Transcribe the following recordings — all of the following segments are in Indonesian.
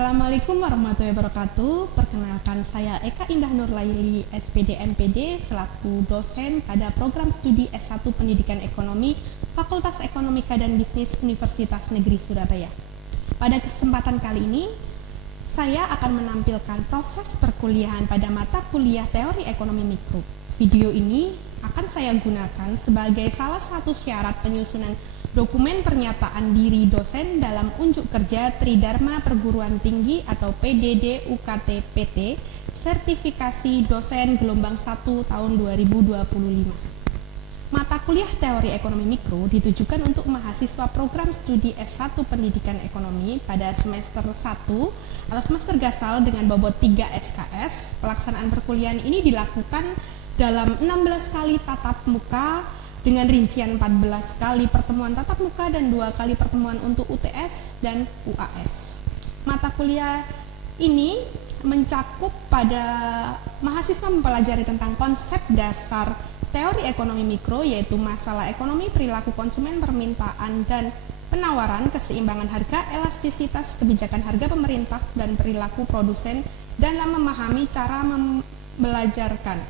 Assalamualaikum warahmatullahi wabarakatuh. Perkenalkan, saya Eka Indah Nurlaili, SPD MPD, selaku dosen pada program studi S1 Pendidikan Ekonomi Fakultas Ekonomika dan Bisnis Universitas Negeri Surabaya. Pada kesempatan kali ini, saya akan menampilkan proses perkuliahan pada mata kuliah Teori Ekonomi Mikro. Video ini akan saya gunakan sebagai salah satu syarat penyusunan dokumen pernyataan diri dosen dalam unjuk kerja Tridharma Perguruan Tinggi atau PDD UKT PT sertifikasi dosen gelombang 1 tahun 2025. Mata kuliah Teori Ekonomi Mikro ditujukan untuk mahasiswa program studi S1 Pendidikan Ekonomi pada semester 1 atau semester gasal dengan bobot 3 SKS. Pelaksanaan perkuliahan ini dilakukan dalam 16 kali tatap muka dengan rincian 14 kali pertemuan tatap muka dan 2 kali pertemuan untuk UTS dan UAS. Mata kuliah ini mencakup pada mahasiswa mempelajari tentang konsep dasar teori ekonomi mikro, yaitu masalah ekonomi, perilaku konsumen, permintaan dan penawaran, keseimbangan harga, elastisitas kebijakan harga pemerintah dan perilaku produsen dalam memahami cara membelajarkan.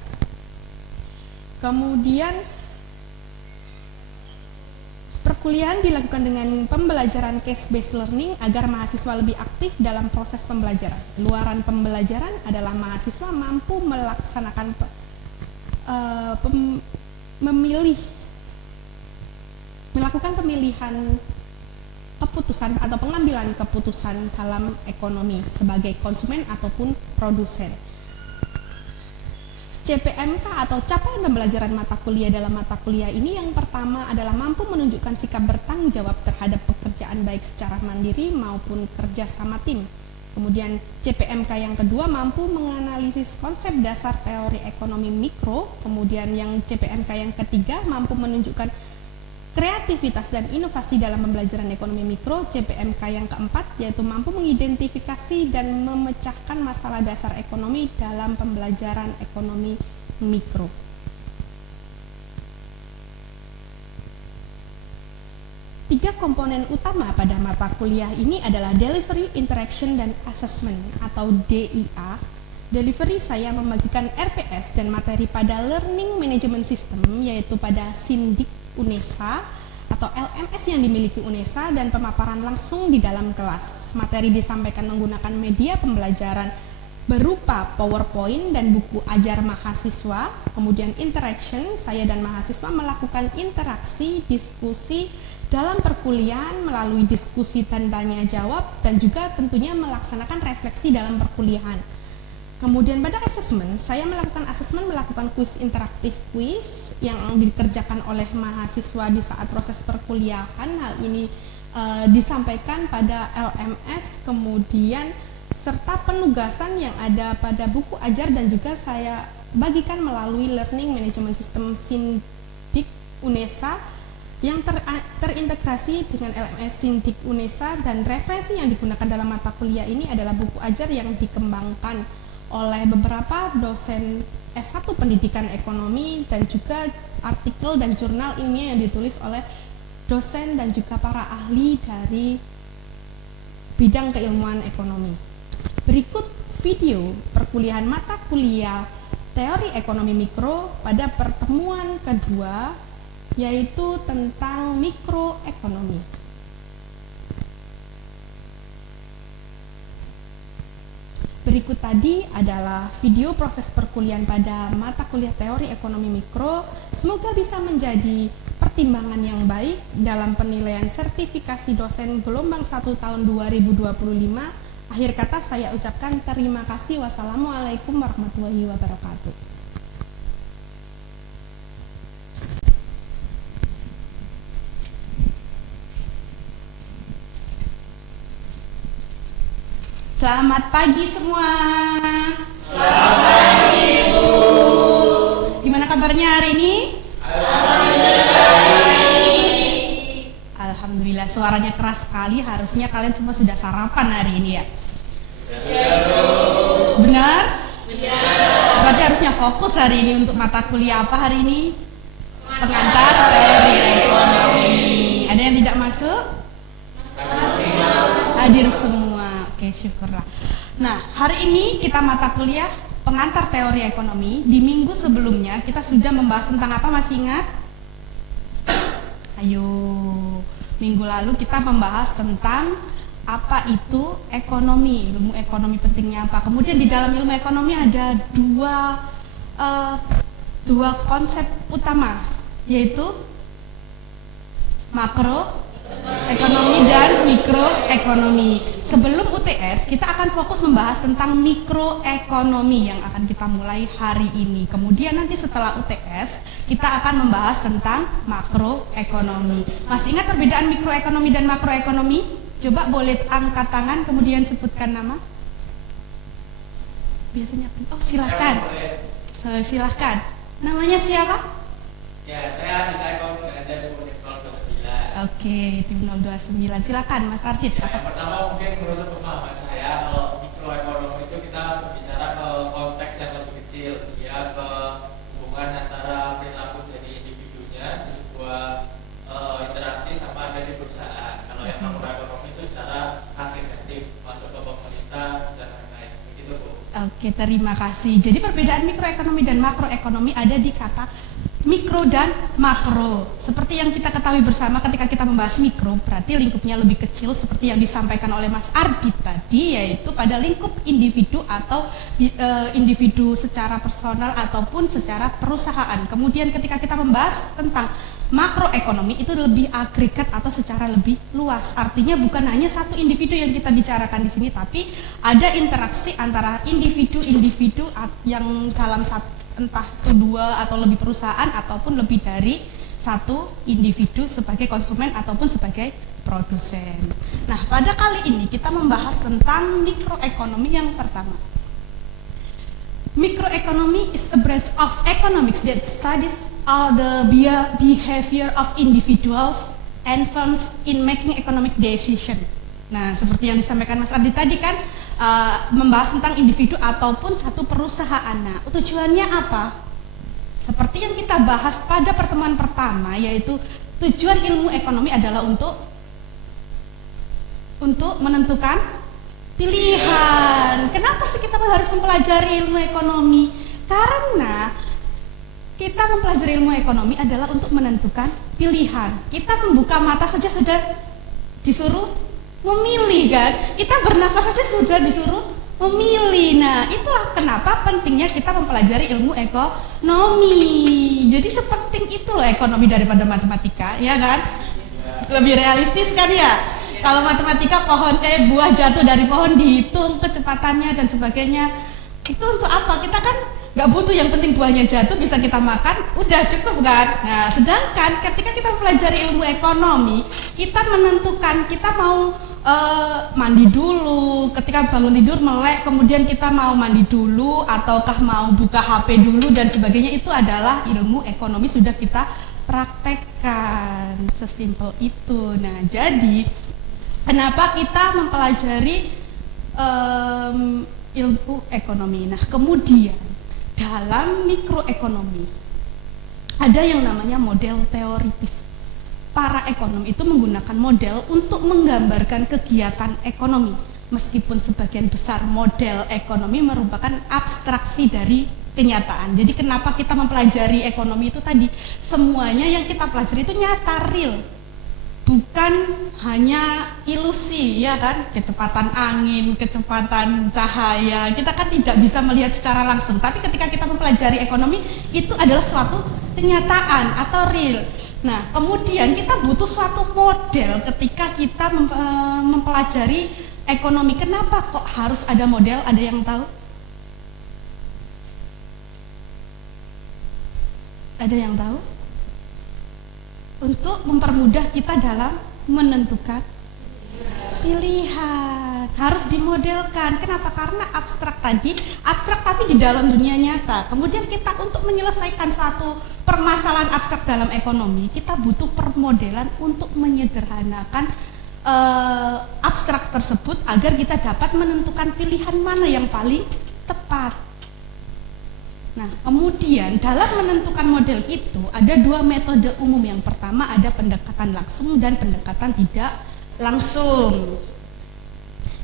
Kemudian perkuliahan dilakukan dengan pembelajaran case-based learning agar mahasiswa lebih aktif dalam proses pembelajaran. Luaran pembelajaran adalah mahasiswa mampu melaksanakan melakukan pemilihan keputusan atau pengambilan keputusan dalam ekonomi sebagai konsumen ataupun produsen. CPMK atau capaian pembelajaran mata kuliah dalam mata kuliah ini yang pertama adalah mampu menunjukkan sikap bertanggung jawab terhadap pekerjaan baik secara mandiri maupun kerja sama tim. Kemudian CPMK yang kedua mampu menganalisis konsep dasar teori ekonomi mikro. Kemudian yang CPMK yang ketiga mampu menunjukkan kreativitas dan inovasi dalam pembelajaran ekonomi mikro. CPMK yang keempat yaitu mampu mengidentifikasi dan memecahkan masalah dasar ekonomi dalam pembelajaran ekonomi mikro. Tiga komponen utama pada mata kuliah ini adalah Delivery, Interaction, dan Assessment atau DIA. Delivery saya membagikan RPS dan materi pada Learning Management System, yaitu pada Sindik UNESA atau LMS yang dimiliki UNESA dan pemaparan langsung di dalam kelas. Materi disampaikan menggunakan media pembelajaran berupa PowerPoint dan buku ajar mahasiswa. Kemudian interaction, saya dan mahasiswa melakukan interaksi, diskusi dalam perkuliahan melalui diskusi dan tanya jawab dan juga tentunya melaksanakan refleksi dalam perkuliahan. Kemudian pada assessment, saya melakukan kuis interaktif kuis yang dikerjakan oleh mahasiswa di saat proses perkuliahan. Hal ini disampaikan pada LMS, kemudian serta penugasan yang ada pada buku ajar dan juga saya bagikan melalui Learning Management System Sindik UNESA yang terintegrasi dengan LMS Sindik UNESA, dan referensi yang digunakan dalam mata kuliah ini adalah buku ajar yang dikembangkan oleh beberapa dosen S1 Pendidikan Ekonomi dan juga artikel dan jurnal ilmiah yang ditulis oleh dosen dan juga para ahli dari bidang keilmuan ekonomi. Berikut video perkuliahan mata kuliah Teori Ekonomi Mikro pada pertemuan kedua, yaitu tentang mikroekonomi. Berikut tadi adalah video proses perkuliahan pada mata kuliah Teori Ekonomi Mikro. Semoga bisa menjadi pertimbangan yang baik dalam penilaian sertifikasi dosen gelombang 1 tahun 2025. Akhir kata saya ucapkan terima kasih. Wassalamualaikum warahmatullahi wabarakatuh. Selamat pagi semua. Selamat pagi, Bu. Gimana kabarnya hari ini? Alhamdulillah, suaranya keras sekali. Harusnya kalian semua sudah sarapan hari ini ya. Benar? Berarti harusnya fokus hari ini untuk mata kuliah apa hari ini? Pengantar teori ekonomi. Ada yang tidak masuk? Hadir semua. Oke, syukurlah. Nah, hari ini kita mata kuliah pengantar teori ekonomi. Di minggu sebelumnya kita sudah membahas tentang apa, masih ingat? Ayo, minggu lalu kita membahas tentang apa itu ekonomi, ilmu ekonomi pentingnya apa. Kemudian di dalam ilmu ekonomi ada dua konsep utama, yaitu makroekonomi dan mikroekonomi. Sebelum UTS kita akan fokus membahas tentang mikroekonomi yang akan kita mulai hari ini. Kemudian nanti setelah UTS kita akan membahas tentang makroekonomi. Masih ingat perbedaan mikroekonomi dan makroekonomi? Coba boleh angkat tangan kemudian sebutkan nama. Biasanya silahkan. Silahkan. Namanya siapa? Ya, saya Adita Eko dari Unit 029. Oke, tim 029. Silakan Mas Arjit. Ya, yang pertama mungkin menurut pemahaman saya, kalau mikroekonomi itu kita berbicara ke konteks yang lebih kecil, dia ke hubungan antara perilaku dari individunya di sebuah interaksi sama ada di perusahaan. Kalau yang makroekonomi itu secara agregatif, masuk ke pemerintah dan lain-lain. Begitu, Bu. Oke, terima kasih. Jadi perbedaan mikroekonomi dan makroekonomi ada di kata mikro dan makro. Seperti yang kita ketahui bersama, ketika kita membahas mikro berarti lingkupnya lebih kecil seperti yang disampaikan oleh Mas Arjit tadi, yaitu pada lingkup individu atau individu secara personal ataupun secara perusahaan. Kemudian ketika kita membahas tentang makroekonomi itu lebih agregat atau secara lebih luas. Artinya bukan hanya satu individu yang kita bicarakan di sini, tapi ada interaksi antara individu-individu yang dalam entah itu dua atau lebih perusahaan ataupun lebih dari satu individu sebagai konsumen ataupun sebagai produsen. Nah, pada kali ini kita membahas tentang mikroekonomi yang pertama. Microeconomy is a branch of economics that studies the behavior of individuals and firms in making economic decision. Nah, seperti yang disampaikan Mas Ardi tadi kan, membahas tentang individu ataupun satu perusahaan. Nah, tujuannya apa? Seperti yang kita bahas pada pertemuan pertama, yaitu tujuan ilmu ekonomi adalah untuk menentukan pilihan. Kenapa sih kita harus mempelajari ilmu ekonomi? Karena kita mempelajari ilmu ekonomi adalah untuk menentukan pilihan. Kita membuka mata saja sudah disuruh memilih kan? Kita bernafas saja sudah disuruh memilih. Nah, itulah kenapa pentingnya kita mempelajari ilmu ekonomi. Jadi sepenting itu loh ekonomi daripada matematika, ya kan? Lebih realistis kan ya? Kalau matematika buah jatuh dari pohon dihitung kecepatannya dan sebagainya. Itu untuk apa? Kita kan nggak butuh, yang penting buahnya jatuh bisa kita makan, udah cukup kan? Nah, sedangkan ketika kita mempelajari ilmu ekonomi, kita menentukan kita mau mandi dulu, ketika bangun tidur melek, kemudian kita mau mandi dulu ataukah mau buka HP dulu dan sebagainya, itu adalah ilmu ekonomi sudah kita praktekkan, sesimpel itu. Nah, jadi kenapa kita mempelajari ilmu ekonomi? Nah, kemudian dalam mikroekonomi ada yang namanya model teoritis. Para ekonom itu menggunakan model untuk menggambarkan kegiatan ekonomi. Meskipun sebagian besar model ekonomi merupakan abstraksi dari kenyataan. Jadi kenapa kita mempelajari ekonomi itu tadi? Semuanya yang kita pelajari itu nyata, real. Bukan hanya ilusi, ya kan? Kecepatan angin, kecepatan cahaya, kita kan tidak bisa melihat secara langsung. Tapi ketika kita mempelajari ekonomi, itu adalah suatu kenyataan atau real. Nah, kemudian kita butuh suatu model ketika kita mempelajari ekonomi. Kenapa kok harus ada model? Ada yang tahu? Ada yang tahu? Untuk mempermudah kita dalam menentukan pilihan. Harus dimodelkan. Kenapa? Karena abstrak tadi, abstrak tapi di dalam dunia nyata. Kemudian kita untuk menyelesaikan satu permasalahan abstrak dalam ekonomi, kita butuh permodelan untuk menyederhanakan abstrak tersebut agar kita dapat menentukan pilihan mana yang paling tepat. Nah, kemudian dalam menentukan model itu ada dua metode umum. Yang pertama ada pendekatan langsung dan pendekatan tidak langsung.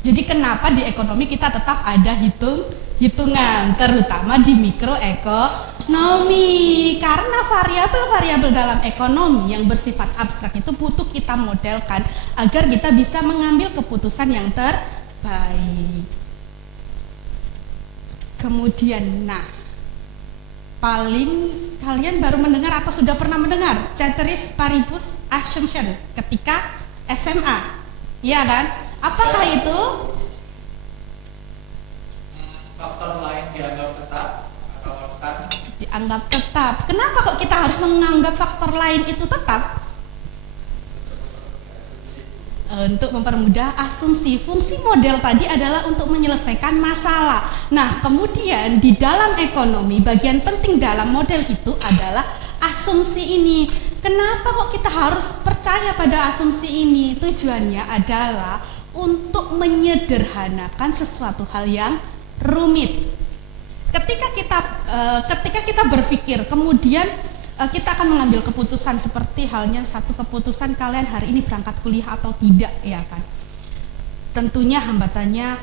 Jadi kenapa di ekonomi kita tetap ada hitungan, terutama di mikroekonomi, karena variabel-variabel dalam ekonomi yang bersifat abstrak itu butuh kita modelkan agar kita bisa mengambil keputusan yang terbaik. Kemudian, kalian baru mendengar atau sudah pernah mendengar ceteris paribus assumption ketika SMA, iya kan? Apakah itu? Faktor lain dianggap tetap atau konstan? Dianggap tetap. Kenapa kok kita harus menganggap faktor lain itu tetap? Untuk mempermudah asumsi. Fungsi model tadi adalah untuk menyelesaikan masalah. Nah, kemudian di dalam ekonomi, bagian penting dalam model itu adalah asumsi ini. Kenapa kok kita harus percaya pada asumsi ini? Tujuannya adalah untuk menyederhanakan sesuatu hal yang rumit. Ketika kita berpikir, kemudian kita akan mengambil keputusan seperti halnya satu keputusan kalian hari ini berangkat kuliah atau tidak, ya kan? Tentunya hambatannya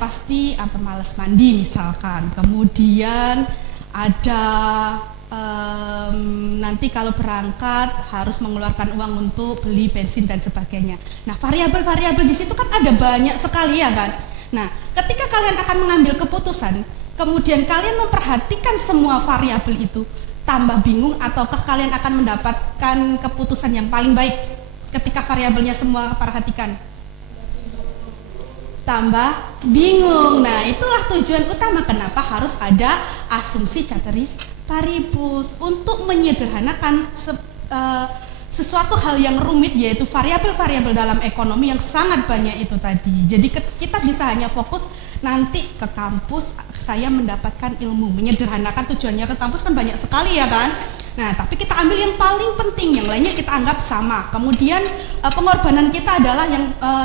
pasti malas mandi misalkan. Kemudian ada nanti kalau berangkat harus mengeluarkan uang untuk beli bensin dan sebagainya. Nah, variabel-variabel di situ kan ada banyak sekali, ya kan? Nah, ketika kalian akan mengambil keputusan, kemudian kalian memperhatikan semua variabel itu, tambah bingung ataukah kalian akan mendapatkan keputusan yang paling baik ketika variabelnya semua perhatikan? Tambah bingung. Nah, itulah tujuan utama kenapa harus ada asumsi ceteris paribus, untuk menyederhanakan sesuatu hal yang rumit, yaitu variabel-variabel dalam ekonomi yang sangat banyak itu tadi. Jadi kita bisa hanya fokus nanti ke kampus saya mendapatkan ilmu, menyederhanakan tujuannya ke kampus kan banyak sekali, ya kan? Nah, tapi kita ambil yang paling penting, yang lainnya kita anggap sama. Kemudian pengorbanan kita adalah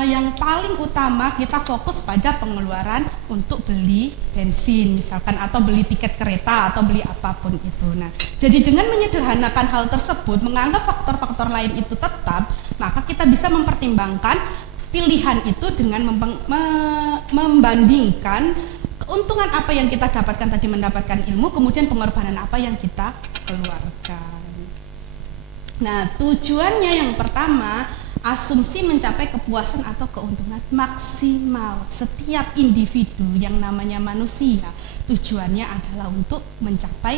yang paling utama, kita fokus pada pengeluaran untuk beli bensin misalkan, atau beli tiket kereta, atau beli apapun itu. Nah, jadi dengan menyederhanakan hal tersebut, menganggap faktor-faktor lain itu tetap, maka kita bisa mempertimbangkan pilihan itu dengan membandingkan keuntungan apa yang kita dapatkan tadi, mendapatkan ilmu, kemudian pengorbanan apa yang kita keluarkan. Nah, tujuannya yang pertama, asumsi mencapai kepuasan atau keuntungan maksimal. Setiap individu yang namanya manusia, tujuannya adalah untuk mencapai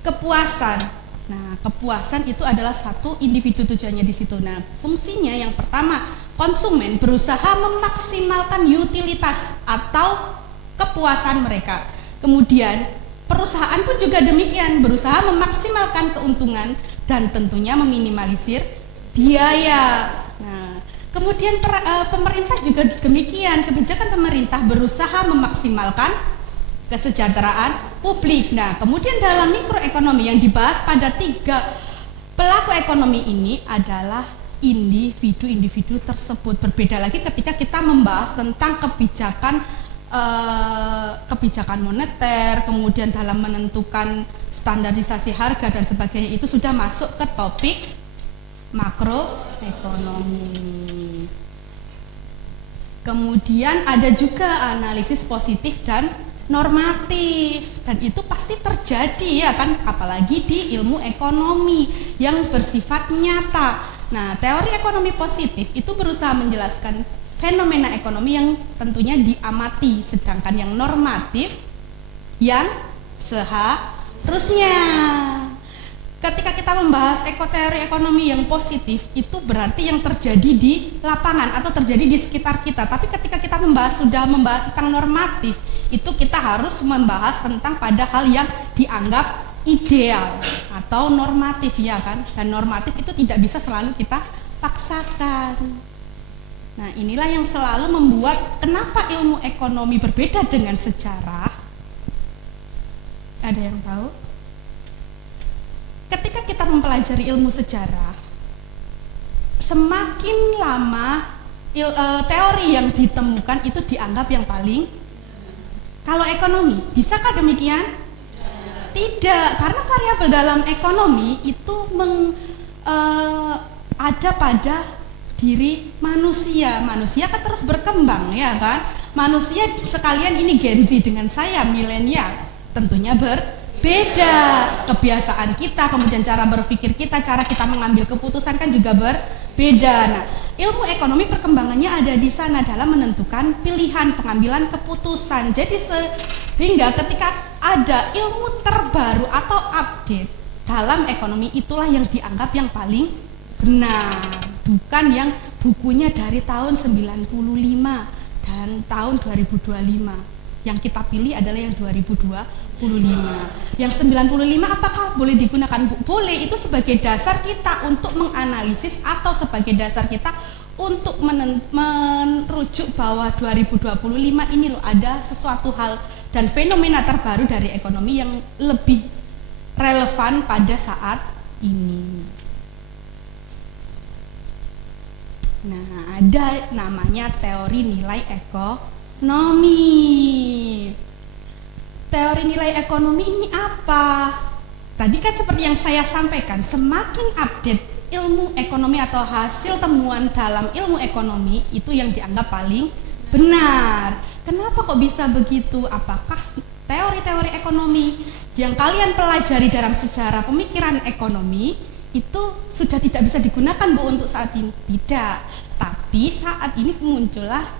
kepuasan. Nah, kepuasan itu adalah satu individu tujuannya di situ. Nah, fungsinya yang pertama, konsumen berusaha memaksimalkan utilitas atau kepuasan mereka. Kemudian perusahaan pun juga demikian, berusaha memaksimalkan keuntungan dan tentunya meminimalisir biaya. Nah, kemudian pemerintah juga demikian, kebijakan pemerintah berusaha memaksimalkan kesejahteraan publik. Nah, kemudian dalam mikroekonomi yang dibahas pada 3 pelaku ekonomi ini adalah individu-individu tersebut. Berbeda lagi ketika kita membahas tentang kebijakan moneter, kemudian dalam menentukan standarisasi harga dan sebagainya, itu sudah masuk ke topik makroekonomi. Kemudian ada juga analisis positif dan normatif, dan itu pasti terjadi, ya kan, apalagi di ilmu ekonomi yang bersifat nyata. Nah, teori ekonomi positif itu berusaha menjelaskan fenomena ekonomi yang tentunya diamati, sedangkan yang normatif yang seharusnya. Ketika kita membahas teori ekonomi yang positif, itu berarti yang terjadi di lapangan atau terjadi di sekitar kita. Tapi ketika kita sudah membahas tentang normatif, itu kita harus membahas tentang pada hal yang dianggap ideal atau normatif, ya kan? Dan normatif itu tidak bisa selalu kita paksakan. Nah, inilah yang selalu membuat kenapa ilmu ekonomi berbeda dengan sejarah. Ada yang tahu? Ketika kita mempelajari ilmu sejarah, semakin lama teori yang ditemukan itu dianggap yang paling. Kalau ekonomi, bisakah demikian? Tidak, karena variabel dalam ekonomi itu ada pada diri manusia. Manusia kan terus berkembang, ya kan? Manusia sekalian ini Gen Z dengan saya milenial tentunya berbeda. Kebiasaan kita, kemudian cara berpikir kita, cara kita mengambil keputusan kan juga berbeda. Nah, ilmu ekonomi perkembangannya ada di sana dalam menentukan pilihan pengambilan keputusan. Jadi sehingga ketika ada ilmu terbaru atau update dalam ekonomi, itulah yang dianggap yang paling benar, bukan yang bukunya dari tahun 95 dan tahun 2025. Yang kita pilih adalah yang 2025. Yang 95 apakah boleh digunakan? Boleh, itu sebagai dasar kita untuk menganalisis atau sebagai dasar kita untuk merujuk bahwa 2025 ini loh ada sesuatu hal dan fenomena terbaru dari ekonomi yang lebih relevan pada saat ini. Nah, ada namanya teori nilai ekonomi. Teori nilai ekonomi ini apa? Tadi kan seperti yang saya sampaikan, semakin update ilmu ekonomi atau hasil temuan dalam ilmu ekonomi itu yang dianggap paling benar. Kenapa kok bisa begitu? Apakah teori-teori ekonomi yang kalian pelajari dalam sejarah pemikiran ekonomi itu sudah tidak bisa digunakan Bu untuk saat ini? Tidak. Tapi saat ini muncullah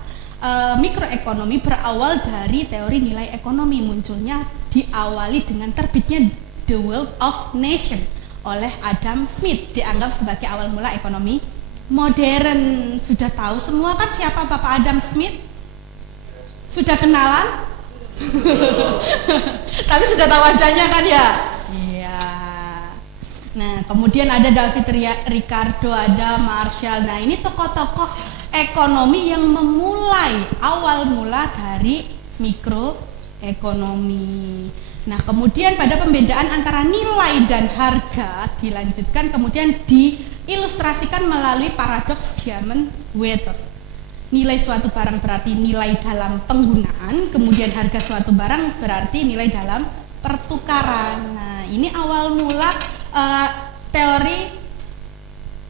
mikroekonomi berawal dari teori nilai ekonomi. Munculnya diawali dengan terbitnya The Wealth of Nation oleh Adam Smith, dianggap sebagai awal mula ekonomi modern. Sudah tahu semua kan siapa Bapak Adam Smith? Sudah kenalan? Tapi sudah tahu wajahnya kan ya? Iya. Nah, kemudian ada David Ricardo, ada Marshall. Nah, ini tokoh-tokoh ekonomi yang memulai awal mula dari mikroekonomi. Nah, kemudian pada pembedaan antara nilai dan harga dilanjutkan kemudian diilustrasikan melalui paradoks Diamond-Waiter. Nilai suatu barang berarti nilai dalam penggunaan, kemudian harga suatu barang berarti nilai dalam pertukaran. Nah, ini awal mula teori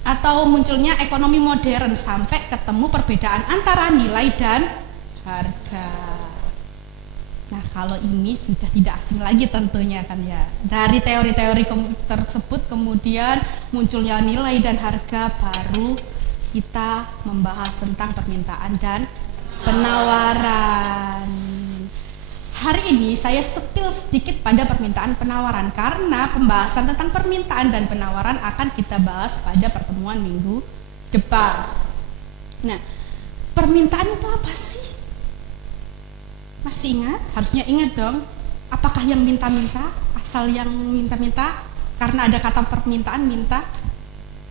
atau munculnya ekonomi modern sampai ketemu perbedaan antara nilai dan harga. Nah, kalau ini sudah tidak asing lagi tentunya kan ya. Dari teori-teori tersebut kemudian munculnya nilai dan harga, baru kita membahas tentang permintaan dan penawaran. Hari ini saya sepil sedikit pada permintaan penawaran karena pembahasan tentang permintaan dan penawaran akan kita bahas pada pertemuan minggu depan. Nah, permintaan itu apa sih? Masih ingat? Harusnya ingat dong. Apakah yang minta-minta? Asal yang minta-minta? Karena ada kata permintaan minta.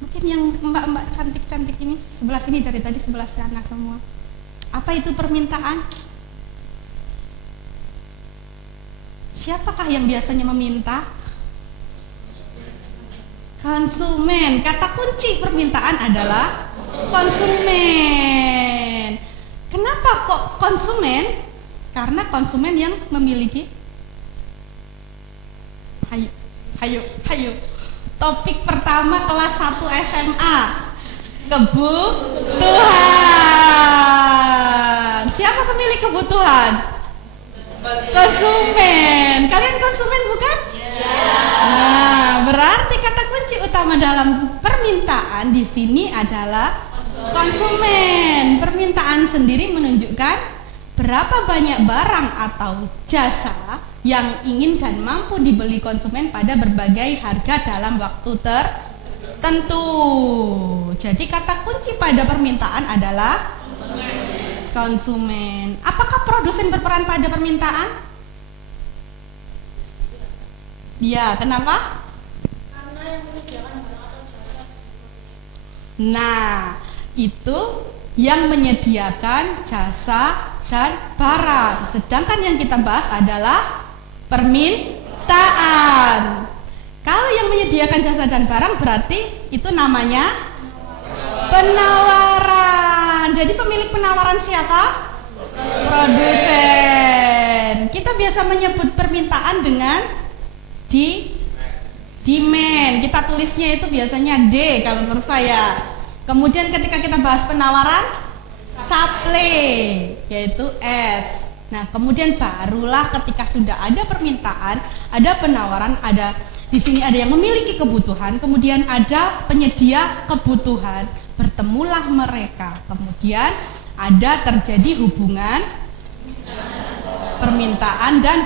Mungkin yang mbak-mbak cantik-cantik ini sebelah sini, dari tadi sebelah sana semua. Apa itu permintaan? Siapakah yang biasanya meminta? Konsumen. Kata kunci permintaan adalah konsumen. Kenapa kok konsumen? Karena konsumen yang memiliki. Hayo. Topik pertama kelas 1 SMA. Kebutuhan. Siapa pemilik kebutuhan? Konsumen. Kalian konsumen bukan? Nah, berarti kata kunci utama dalam permintaan di sini adalah konsumen. Permintaan sendiri menunjukkan berapa banyak barang atau jasa yang ingin dan mampu dibeli konsumen pada berbagai harga dalam waktu tertentu. Jadi kata kunci pada permintaan adalah konsumen. Apakah produsen berperan pada permintaan? Ya, kenapa? Karena yang menyediakan barang atau jasa. Nah, itu yang menyediakan jasa dan barang. Sedangkan yang kita bahas adalah permintaan. Kalau yang menyediakan jasa dan barang berarti itu namanya penawaran. Jadi pemilik penawaran siapa? Produsen. Kita biasa menyebut permintaan dengan demand. Kita tulisnya itu biasanya D kalau menurut saya. Kemudian ketika kita bahas penawaran, supply, yaitu S. Nah, kemudian barulah ketika sudah ada permintaan, ada penawaran, ada di sini ada yang memiliki kebutuhan, kemudian ada penyedia kebutuhan, bertemulah mereka. Kemudian ada terjadi hubungan permintaan dan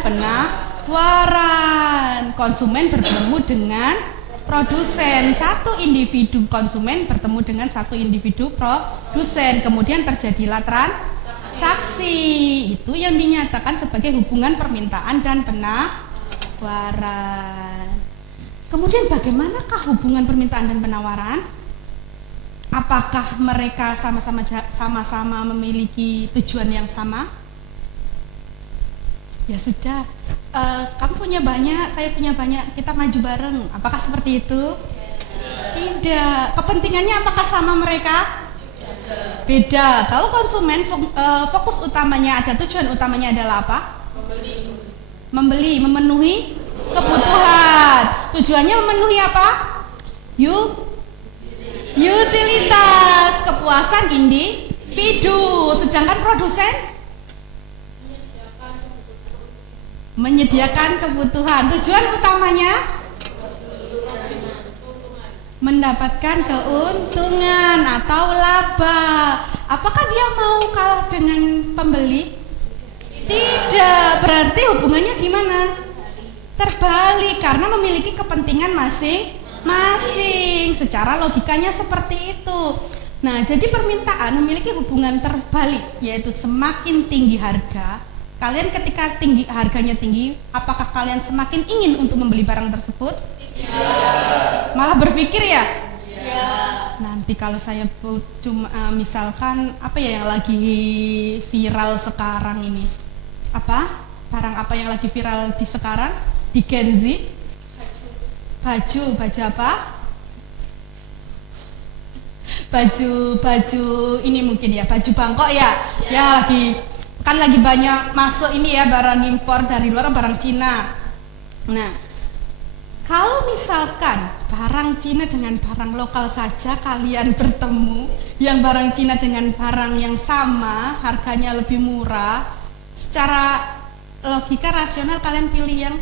penawaran. Konsumen bertemu dengan produsen, satu individu konsumen bertemu dengan satu individu produsen, kemudian terjadilah transaksi. Itu yang dinyatakan sebagai hubungan permintaan dan penawaran. Kemudian bagaimanakah hubungan permintaan dan penawaran? Apakah mereka sama-sama memiliki tujuan yang sama? Ya sudah, kamu punya banyak, saya punya banyak, kita maju bareng. Apakah seperti itu? Tidak. Kepentingannya apakah sama mereka? Beda. Kalau konsumen fokus utamanya, ada tujuan utamanya adalah apa? Membeli, memenuhi kebutuhan. Tujuannya memenuhi apa? Utilitas, kepuasan individu. Sedangkan produsen menyediakan kebutuhan. Tujuan utamanya mendapatkan keuntungan atau laba. Apakah dia mau kalah dengan pembeli? Tidak. Berarti hubungannya gimana? Terbalik, karena memiliki kepentingan masing-masing. Secara logikanya seperti itu. Nah, jadi permintaan memiliki hubungan terbalik, yaitu semakin tinggi harga, kalian ketika harganya tinggi, apakah kalian semakin ingin untuk membeli barang tersebut? Tidak. Malah berpikir ya? Tidak. Nanti kalau saya cuma misalkan apa ya yang lagi viral sekarang ini? Apa? Barang apa yang lagi viral di sekarang? Di Gen Z? Baju apa? Baju ini mungkin ya, baju bangkok ya. Yang lagi banyak masuk ini ya, barang impor dari luar, barang Cina. Nah, kalau misalkan barang Cina dengan barang lokal saja kalian bertemu, yang barang Cina dengan barang yang sama harganya lebih murah, secara logika rasional kalian pilih yang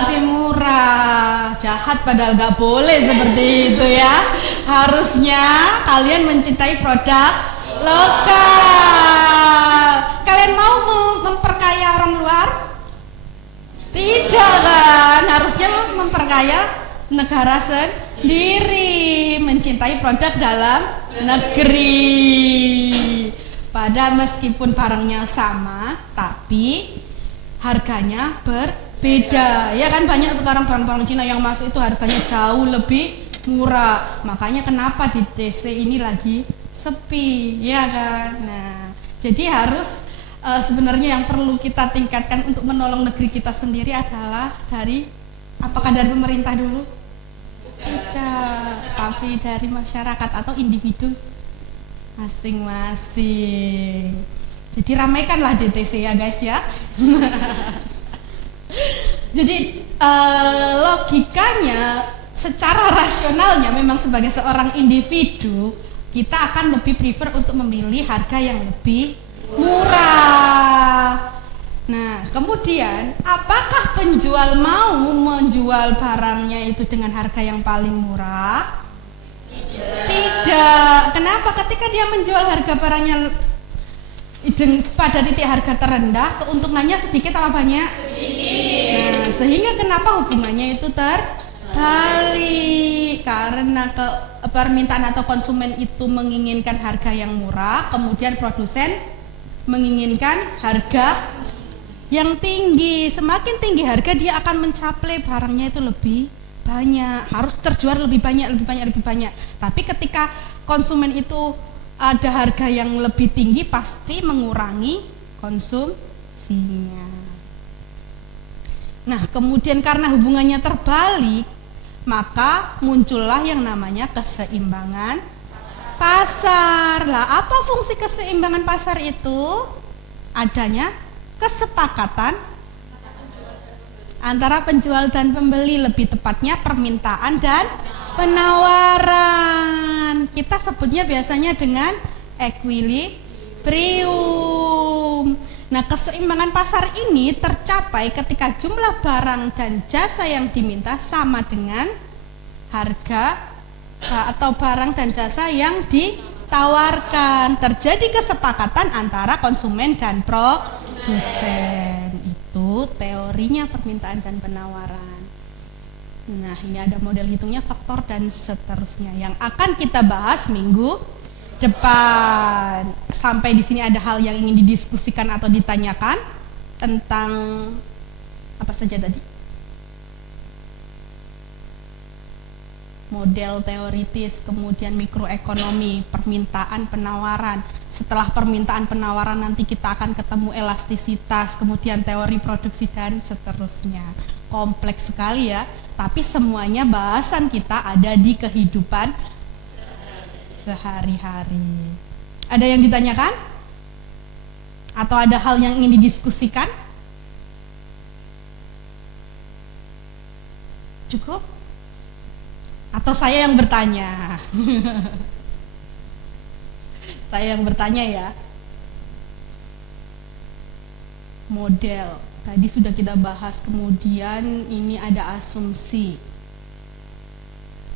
lebih murah. Jahat padahal gak boleh seperti itu ya. Harusnya kalian mencintai produk lokal. Kalian mau memperkaya orang luar? Tidak kan? Harusnya memperkaya negara sendiri, mencintai produk dalam negeri. Padahal meskipun barangnya sama, tapi harganya berbeda. Ya kan, banyak sekarang barang-barang Cina yang masuk itu harganya jauh lebih murah. Makanya kenapa di DC ini lagi sepi, ya kan? Nah, jadi harus sebenarnya yang perlu kita tingkatkan untuk menolong negeri kita sendiri adalah apakah dari pemerintah dulu? Tidak, tapi dari masyarakat atau individu masing-masing. Jadi ramaikanlah DTC ya guys ya. Jadi logikanya, secara rasionalnya memang sebagai seorang individu kita akan lebih prefer untuk memilih harga yang lebih murah. Nah, kemudian apakah penjual mau menjual barangnya itu dengan harga yang paling murah? Tidak. Kenapa? Ketika dia menjual harga barangnya pada titik harga terendah, keuntungannya sedikit apa banyak? Sedikit. Nah, sehingga kenapa hubungannya itu terbalik? Karena permintaan atau konsumen itu menginginkan harga yang murah, kemudian produsen menginginkan harga yang tinggi. Semakin tinggi harga, dia akan mencapai barangnya itu lebih banyak, harus terjual lebih banyak. Tapi ketika konsumen itu ada harga yang lebih tinggi, pasti mengurangi konsumsinya. Nah, kemudian karena hubungannya terbalik, maka muncullah yang namanya keseimbangan pasar. Lah, apa fungsi keseimbangan pasar itu? Adanya kesepakatan antara penjual dan pembeli, lebih tepatnya permintaan dan penawaran. kita sebutnya biasanya dengan equilibrium. Nah, keseimbangan pasar ini tercapai ketika jumlah barang dan jasa yang diminta sama dengan harga atau barang dan jasa yang ditawarkan. Terjadi kesepakatan antara konsumen dan produsen. Itu teorinya permintaan dan penawaran. Nah, ini ada model hitungnya, faktor dan seterusnya yang akan kita bahas minggu depan. Sampai di sini ada hal yang ingin didiskusikan atau ditanyakan tentang apa saja tadi? Model teoritis, kemudian mikroekonomi, permintaan penawaran. Setelah permintaan penawaran nanti kita akan ketemu elastisitas, kemudian teori produksi dan seterusnya. Kompleks sekali ya, tapi semuanya bahasan kita ada di kehidupan sehari-hari. Ada yang ditanyakan? Atau ada hal yang ingin didiskusikan? Cukup? Atau saya yang bertanya? Saya yang bertanya ya. Model tadi sudah kita bahas, kemudian ini ada asumsi,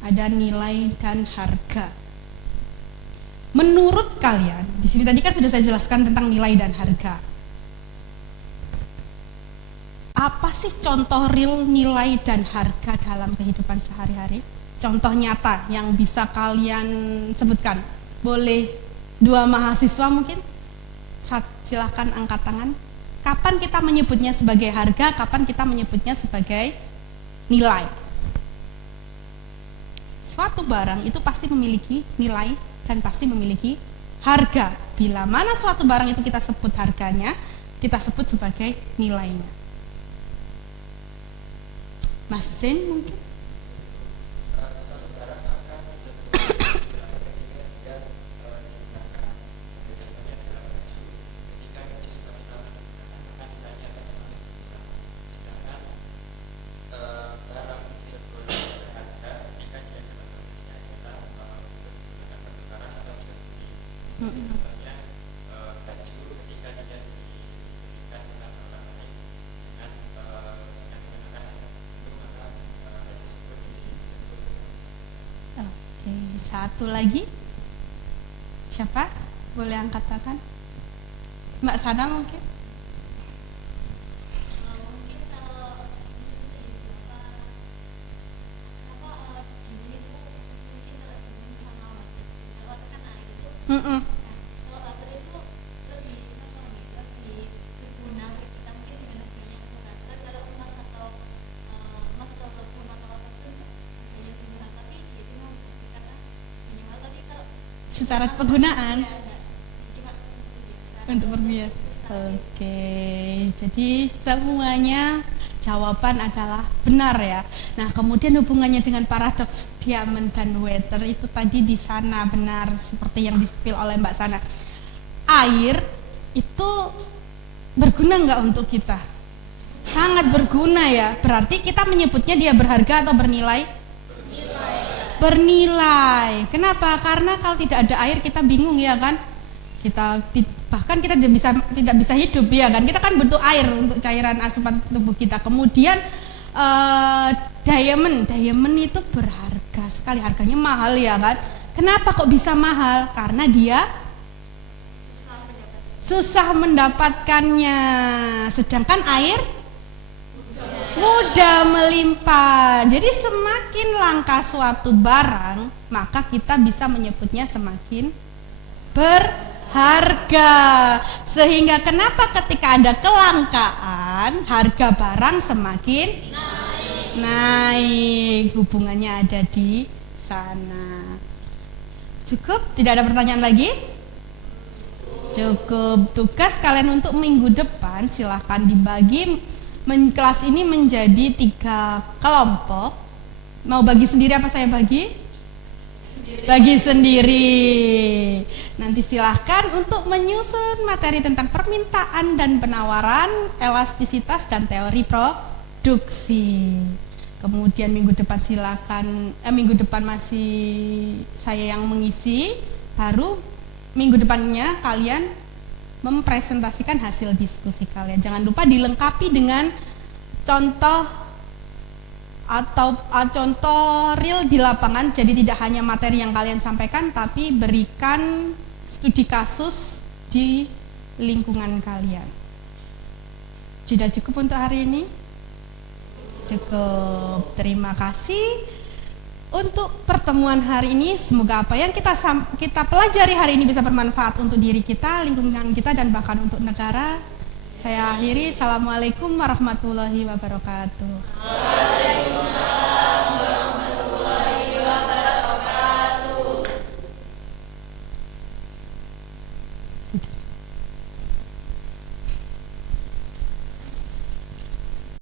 ada nilai dan harga. Menurut kalian, di sini tadi kan sudah saya jelaskan tentang nilai dan harga. Apa sih contoh real nilai dan harga dalam kehidupan sehari-hari? Contoh nyata yang bisa kalian sebutkan. Boleh 2 mahasiswa mungkin? Silakan angkat tangan. Kapan kita menyebutnya sebagai harga, kapan kita menyebutnya sebagai nilai? Suatu barang itu pasti memiliki nilai dan pasti memiliki harga. Bila mana suatu barang itu kita sebut harganya, kita sebut sebagai nilainya. Mas Zain mungkin? Contohnya baju ketika dia diberikan dengan orang lain dengan menggunakan itu, maka hal tersebut disebut. Oke, satu lagi. Siapa? Boleh angkat tangan? Mbak Sana mungkin? Mungkin kalau dingin itu mungkin kalau dingin sama water. Kalau water kan air itu. Kalau water itu lebih berguna bagi kita mungkin dengan harganya yang murah. Tapi kalau emas atau logam atau apapun itu harganya lebih mahal. Tapi dia itu mau karena harganya mahal. Tapi kalau Secara penggunaan cuma untuk berbias. Oke, jadi semuanya jawaban adalah benar ya. Nah, kemudian hubungannya dengan paradoks diamond dan water itu tadi di sana benar seperti yang di-spill oleh Mbak Sana. Air itu berguna nggak untuk kita? Sangat berguna ya. Berarti kita menyebutnya dia berharga atau bernilai? Bernilai. Kenapa? Karena kalau tidak ada air kita bingung ya kan? Bahkan kita tidak bisa hidup ya kan, kita kan butuh air untuk cairan asupan tubuh kita. Kemudian diamond itu berharga sekali, harganya mahal ya kan. Kenapa kok bisa mahal? Karena dia susah mendapatkannya, sedangkan air mudah melimpah. Jadi semakin langka suatu barang, maka kita bisa menyebutnya semakin berharga. Sehingga kenapa ketika ada kelangkaan, harga barang semakin naik. Hubungannya ada di sana. Cukup? Tidak ada pertanyaan lagi? Cukup. Tugas kalian untuk minggu depan silahkan dibagi kelas ini menjadi 3 kelompok. Mau bagi sendiri apa saya bagi? Bagi sendiri. Nanti silahkan untuk menyusun materi tentang permintaan dan penawaran, elastisitas dan teori produksi. Kemudian minggu depan minggu depan masih saya yang mengisi, baru minggu depannya kalian mempresentasikan hasil diskusi kalian. Jangan lupa dilengkapi dengan contoh atau contoh real di lapangan. Jadi tidak hanya materi yang kalian sampaikan, tapi berikan studi kasus di lingkungan kalian. Sudah cukup untuk hari ini? Cukup. Terima kasih untuk pertemuan hari ini. Semoga apa yang kita pelajari hari ini bisa bermanfaat untuk diri kita, lingkungan kita, dan bahkan untuk negara. Saya akhiri. Assalamualaikum warahmatullahi wabarakatuh. Waalaikumsalam.